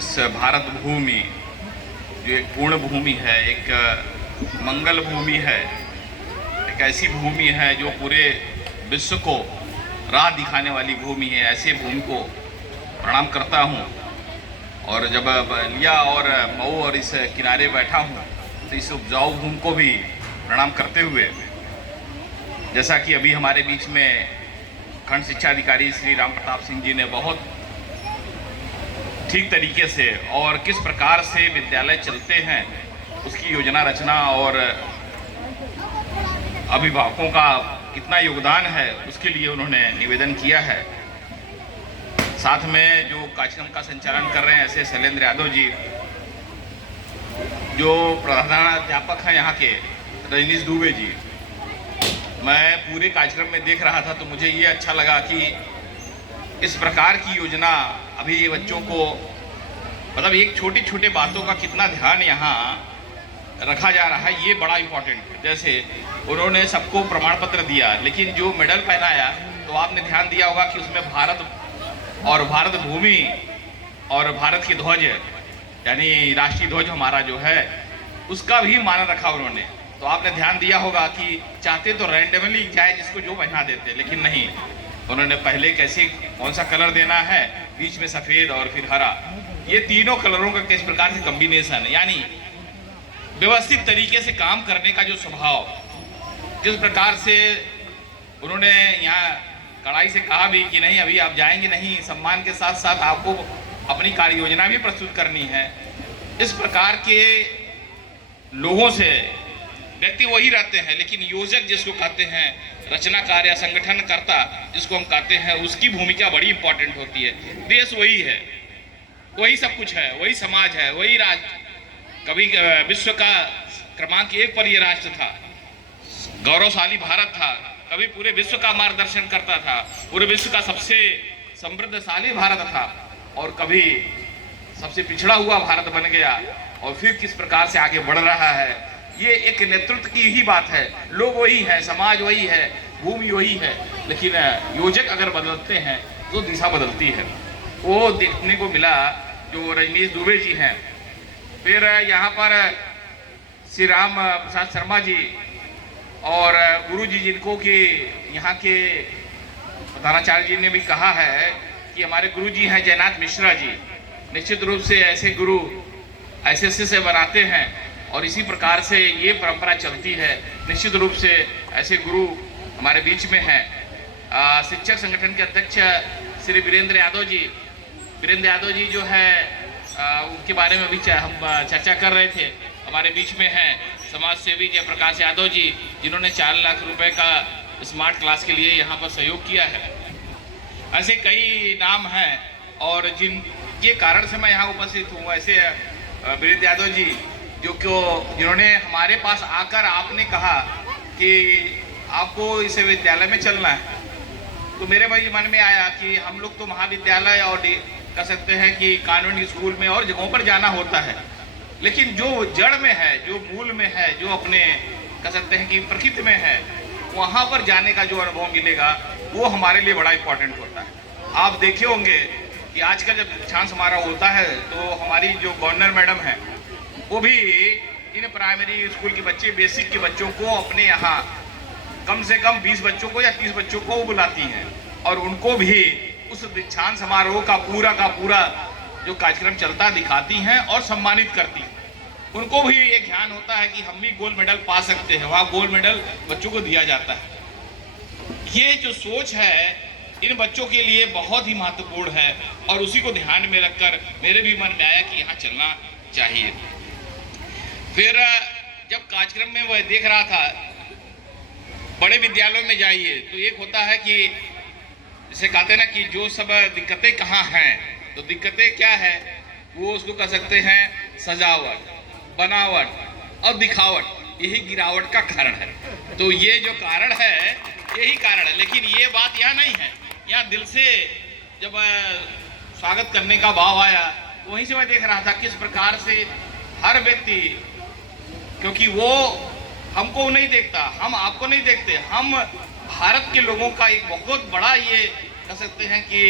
इस भारत भूमि जो एक पूर्ण भूमि है, एक मंगल भूमि है, एक ऐसी भूमि है जो पूरे विश्व को राह दिखाने वाली भूमि है। ऐसे भूमि को प्रणाम करता हूँ। और जब बलिया और मऊ और इस किनारे बैठा हूँ तो इस उपजाऊ भूमि को भी प्रणाम करते हुए, जैसा कि अभी हमारे बीच में खंड शिक्षा अधिकारी श्री राम प्रताप सिंह जी ने बहुत ठीक तरीके से और किस प्रकार से विद्यालय चलते हैं उसकी योजना रचना और अभिभावकों का कितना योगदान है उसके लिए उन्होंने निवेदन किया है। साथ में जो कार्यक्रम का संचालन कर रहे हैं ऐसे शैलेंद्र यादव जी, जो प्रधानाध्यापक हैं यहाँ के रजनीश दुबे जी। मैं पूरे कार्यक्रम में देख रहा था तो मुझे ये अच्छा लगा कि इस प्रकार की योजना अभी ये बच्चों को, मतलब एक छोटी छोटे बातों का कितना ध्यान यहाँ रखा जा रहा है, ये बड़ा इम्पोर्टेंट है। जैसे उन्होंने सबको प्रमाण पत्र दिया, लेकिन जो मेडल पहनाया तो आपने ध्यान दिया होगा कि उसमें भारत और भारत भूमि और भारत की ध्वज यानी राष्ट्रीय ध्वज हमारा जो है उसका भी मान रखा उन्होंने। तो आपने ध्यान दिया होगा कि चाहते तो रैंडमली जाए जिसको जो पहना देते, लेकिन नहीं, उन्होंने पहले कैसे कौन सा कलर देना है, बीच में सफ़ेद और फिर हरा, ये तीनों कलरों का किस प्रकार से कॉम्बिनेशन, यानी व्यवस्थित तरीके से काम करने का जो स्वभाव, जिस प्रकार से उन्होंने यहाँ कड़ाई से कहा भी कि नहीं अभी आप जाएंगे नहीं, सम्मान के साथ साथ आपको अपनी कार्य योजना भी प्रस्तुत करनी है। इस प्रकार के लोगों से व्यक्ति वही रहते हैं, लेकिन योजक जिसको कहते हैं, रचनाकार या संगठनकर्ता जिसको हम कहते हैं, उसकी भूमिका बड़ी इंपॉर्टेंट होती है। देश वही है, वही सब कुछ है, वही समाज है, वही राष्ट्र। कभी विश्व का क्रमांक 1 पर यह राष्ट्र था, गौरवशाली भारत था, कभी पूरे विश्व का मार्गदर्शन करता था, पूरे विश्व का सबसे समृद्धशाली भारत था, और कभी सबसे पिछड़ा हुआ भारत बन गया, और फिर किस प्रकार से आगे बढ़ रहा है। ये एक नेतृत्व की ही बात है। लोग वही हैं, समाज वही है, भूमि वही है, लेकिन योजक अगर बदलते हैं तो दिशा बदलती है। वो देखने को मिला जो रजनीश दुबे जी हैं, फिर यहाँ पर श्री राम प्रसाद शर्मा जी और गुरु जी, जिनको कि यहाँ के प्रधानाचार्य जी ने भी कहा है कि हमारे गुरु जी हैं जयनाथ मिश्रा जी। निश्चित रूप से ऐसे गुरु ऐसे शिष्य बनाते हैं और इसी प्रकार से ये परंपरा चलती है। निश्चित रूप से ऐसे गुरु हमारे बीच में हैं। शिक्षक संगठन के अध्यक्ष श्री वीरेंद्र यादव जी जो है उनके बारे में भी हम चर्चा कर रहे थे, हमारे बीच में हैं। समाज सेवी जयप्रकाश यादव जी, जिन्होंने 4 लाख रुपए का स्मार्ट क्लास के लिए यहाँ पर सहयोग किया है। ऐसे कई नाम हैं और जिनके कारण से मैं यहाँ उपस्थित हूँ। ऐसे वीरेंद्र यादव जी जिन्होंने हमारे पास आकर आपने कहा कि आपको इस विद्यालय में चलना है, तो मेरे भाई मन में आया कि हम लोग तो महाविद्यालय और कह सकते हैं कि कॉन्वेंट स्कूल में और जगहों पर जाना होता है, लेकिन जो जड़ में है, जो मूल में है, जो अपने कह सकते हैं कि प्रकृति में है, वहाँ पर जाने का जो अनुभव मिलेगा वो हमारे लिए बड़ा इम्पोर्टेंट होता है। आप देखे होंगे कि आजकल जब दीक्षांत समारोह होता है तो हमारी जो गवर्नर मैडम है वो भी इन प्राइमरी स्कूल के बच्चे, बेसिक के बच्चों को अपने यहाँ कम से कम 20 बच्चों को या 30 बच्चों को बुलाती हैं और उनको भी उस दीक्षांत समारोह का पूरा जो कार्यक्रम चलता दिखाती हैं और सम्मानित करती हैं। उनको भी ये ज्ञान होता है कि हम भी गोल्ड मेडल पा सकते हैं, वहाँ गोल्ड मेडल बच्चों को दिया जाता है। ये जो सोच है इन बच्चों के लिए बहुत ही महत्वपूर्ण है और उसी को ध्यान में रखकर मेरे भी मन में आया कि यहाँ चलना चाहिए। फिर जब कार्यक्रम में वह देख रहा था, बड़े विद्यालयों में जाइए तो एक होता है कि जैसे कहते हैं ना कि जो सब दिक्कतें कहाँ हैं, तो दिक्कतें क्या है वो उसको कह सकते हैं सजावट, बनावट और दिखावट, यही गिरावट का कारण है। तो ये जो कारण है यही कारण है, लेकिन ये बात यहाँ नहीं है। यहाँ दिल से जब स्वागत करने का भाव आया, वहीं से मैं देख रहा था किस प्रकार से हर व्यक्ति, क्योंकि वो हमको नहीं देखता, हम आपको नहीं देखते, हम भारत के लोगों का एक बहुत बड़ा ये कह सकते हैं कि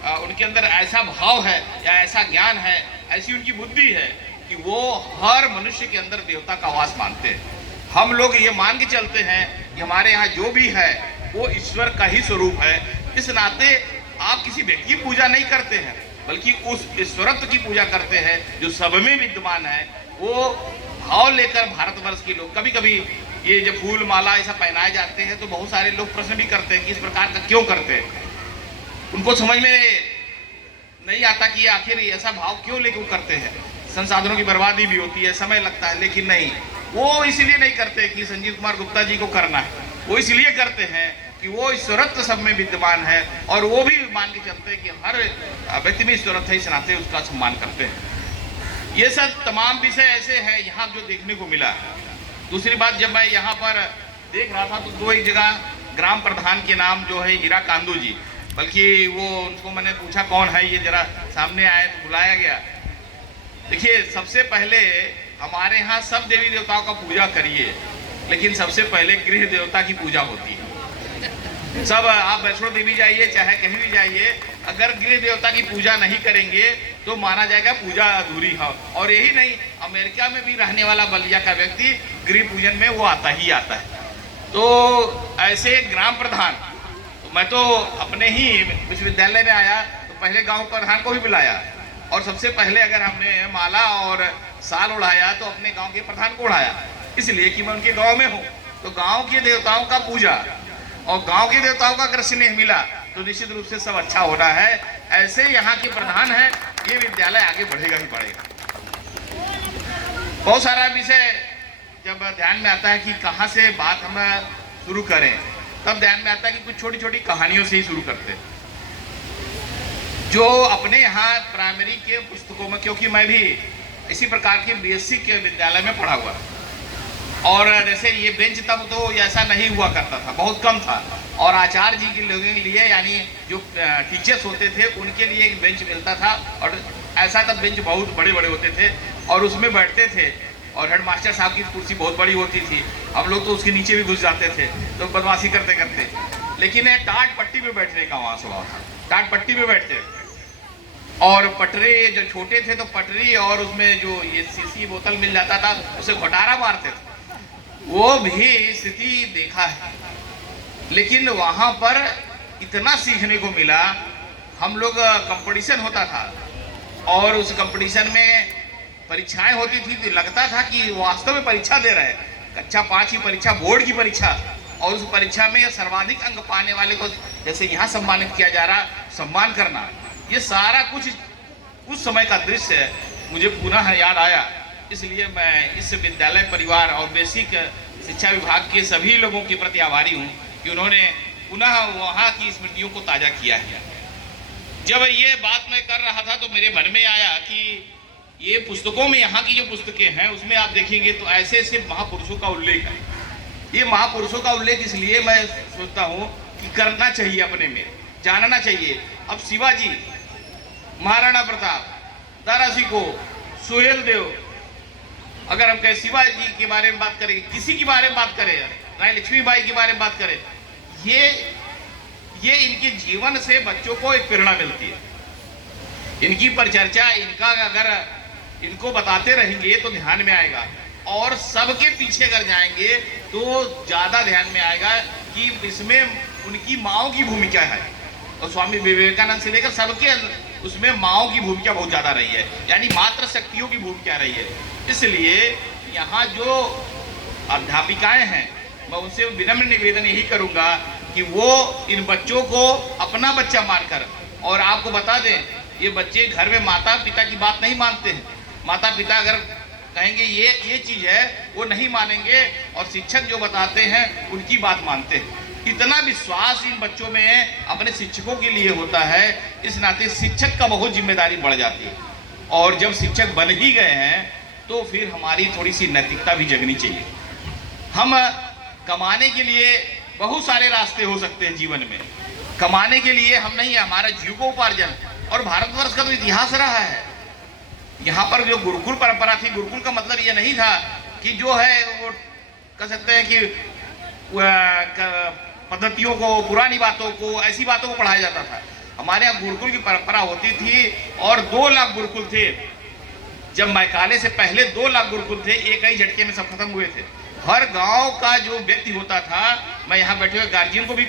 उनके अंदर ऐसा भाव है या ऐसा ज्ञान है, ऐसी उनकी बुद्धि है कि वो हर मनुष्य के अंदर देवता का वास मानते हैं। हम लोग ये मान के चलते हैं कि हमारे यहाँ जो भी है वो ईश्वर का ही स्वरूप है। इस नाते आप किसी व्यक्ति की पूजा नहीं करते हैं, बल्कि उस ईश्वरत्व की पूजा करते हैं जो सब में विद्यमान है। वो भाव लेकर भारतवर्ष के लोग कभी कभी ये जब फूल माला ऐसा पहनाए जाते हैं तो बहुत सारे लोग प्रश्न भी करते हैं कि इस प्रकार का क्यों करते हैं। उनको समझ में नहीं आता कि आखिर ऐसा भाव क्यों लेकर करते हैं। संसाधनों की बर्बादी भी होती है, समय लगता है, लेकिन नहीं, वो इसलिए नहीं करते कि संजीव कुमार गुप्ता जी को करना है। वो इसलिए करते हैं कि वो ईश्वरत्व सब में विद्यमान है और वो भी मान के चलते हैं कि हर व्यक्ति में ईश्वरत्व है, इस नाते उसका सम्मान करते हैं। ये सब तमाम विषय ऐसे हैं यहाँ जो देखने को मिला। दूसरी बात, जब मैं यहाँ पर देख रहा था तो दो एक जगह ग्राम प्रधान के नाम जो है हीरा कांदू जी, बल्कि वो उनको मैंने पूछा कौन है, ये जरा सामने आए तो बुलाया गया। देखिए, सबसे पहले हमारे यहाँ सब देवी देवताओं का पूजा करिए, लेकिन सबसे पहले गृह देवता की पूजा होती है। सब आप वैष्णो देवी जाइए चाहे कहीं भी जाइए, अगर गृह देवता की पूजा नहीं करेंगे तो माना जाएगा पूजा अधूरी है। और यही नहीं, अमेरिका में भी रहने वाला बलिया का व्यक्ति गृह पूजन में वो आता ही आता है। तो ऐसे ग्राम प्रधान, तो मैं तो अपने ही विश्वविद्यालय में आया तो पहले गांव प्रधान को भी बुलाया, और सबसे पहले अगर हमने माला और साल उड़ाया तो अपने गांव के प्रधान को उड़ाया, इसलिए कि मैं उनके गांव में हूँ। तो गांव के देवताओं का पूजा और गांव के देवताओं का अगर स्नेह मिला तो निश्चित रूप से सब अच्छा होना है। ऐसे यहाँ के प्रधान है, ये विद्यालय आगे बढ़ेगा ही बढ़ेगा। बहुत सारा विषय जब ध्यान में आता है कि कहाँ से बात हम शुरू करें, तब ध्यान में आता है कि कुछ छोटी छोटी कहानियों से ही शुरू करते हैं जो अपने यहाँ प्राइमरी के पुस्तकों में, क्योंकि मैं भी इसी प्रकार के बीएससी के विद्यालय में पढ़ा हुआ, और जैसे ये बेंच तब तो ऐसा नहीं हुआ करता था, बहुत कम था, और आचार्य जी के लोगों के लिए यानी जो टीचर्स होते थे उनके लिए एक बेंच मिलता था, और ऐसा तब बेंच बहुत बड़े बड़े होते थे और उसमें बैठते थे, और हेडमास्टर साहब की कुर्सी बहुत बड़ी होती थी, हम लोग तो उसके नीचे भी घुस जाते थे तो बदमाशी करते करते। लेकिन टाट पट्टी पे बैठने का वहाँ स्वभाव था, टाट पट्टी पे बैठते, और पटरे जो छोटे थे तो पटरी और उसमें जो ये सीसी बोतल मिल जाता था उसे घोटारा मारते थे। वो भी स्थिति देखा है, लेकिन वहाँ पर इतना सीखने को मिला। हम लोग कंपटीशन होता था और उस कंपटीशन में परीक्षाएं होती थी तो लगता था कि वास्तव में परीक्षा दे रहे हैं, कक्षा 5 की परीक्षा, बोर्ड की परीक्षा, और उस परीक्षा में सर्वाधिक अंक पाने वाले को जैसे यहाँ सम्मानित किया जा रहा, सम्मान करना, ये सारा कुछ उस समय का दृश्य मुझे पुनः याद आया। इसलिए मैं इस विद्यालय परिवार और बेसिक शिक्षा विभाग के सभी लोगों के प्रति आभारी हूँ कि उन्होंने पुनः वहाँ की स्मृतियों को ताज़ा किया है। जब ये बात मैं कर रहा था तो मेरे मन में आया कि ये पुस्तकों में, यहाँ की जो पुस्तकें हैं उसमें आप देखेंगे तो ऐसे ऐसे महापुरुषों का उल्लेख है। ये महापुरुषों का उल्लेख इसलिए मैं सोचता हूँ कि करना चाहिए, अपने में जानना चाहिए। अब शिवाजी, महाराणा प्रताप, दारा सिकोह, सुहेल देव, अगर हम कहें शिवाजी के बारे में बात करें, किसी के बारे में बात करें, रानी लक्ष्मीबाई के बारे में बात करें, ये इनके जीवन से बच्चों को एक प्रेरणा मिलती है। इनकी परिचर्चा, इनका अगर इनको बताते रहेंगे तो ध्यान में आएगा, और सबके पीछे अगर जाएंगे तो ज़्यादा ध्यान में आएगा कि इसमें उनकी माँओं की भूमिका है। और स्वामी विवेकानंद से लेकर सबके उसमें माँओं की भूमिका बहुत ज़्यादा रही है, यानी मातृ शक्तियों की भूमिका रही है। इसलिए यहाँ जो अध्यापिकाएं हैं, मैं उनसे विनम्र निवेदन यही करूँगा कि वो इन बच्चों को अपना बच्चा मानकर, और आपको बता दें ये बच्चे घर में माता पिता की बात नहीं मानते हैं। माता पिता अगर कहेंगे ये चीज़ है वो नहीं मानेंगे, और शिक्षक जो बताते हैं उनकी बात मानते हैं। इतना विश्वास इन बच्चों में अपने शिक्षकों के लिए होता है, इस नाते शिक्षक का बहुत जिम्मेदारी बढ़ जाती है। और जब शिक्षक बन ही गए हैं तो फिर हमारी थोड़ी सी नैतिकता भी जगनी चाहिए। हम कमाने के लिए बहुत सारे रास्ते हो सकते हैं जीवन में, कमाने के लिए हम नहीं, हमारा जीविकोपार्जन, और भारतवर्ष का तो इतिहास रहा है। यहाँ पर जो गुरुकुल परंपरा थी, गुरुकुल का मतलब ये नहीं था कि जो है वो कह सकते हैं कि पद्धतियों को, पुरानी बातों को, ऐसी बातों को पढ़ाया जाता था। हमारे यहाँ गुरुकुल की परंपरा होती थी और 2 लाख गुरुकुल थे। जब मैकाले से पहले 2 लाख गुरुकुल थे, एक ही झटके में सब खत्म हुए थे। हर गांव का जो व्यक्ति होता था, मैं यहाँ बैठे हुए गार्जियन को भी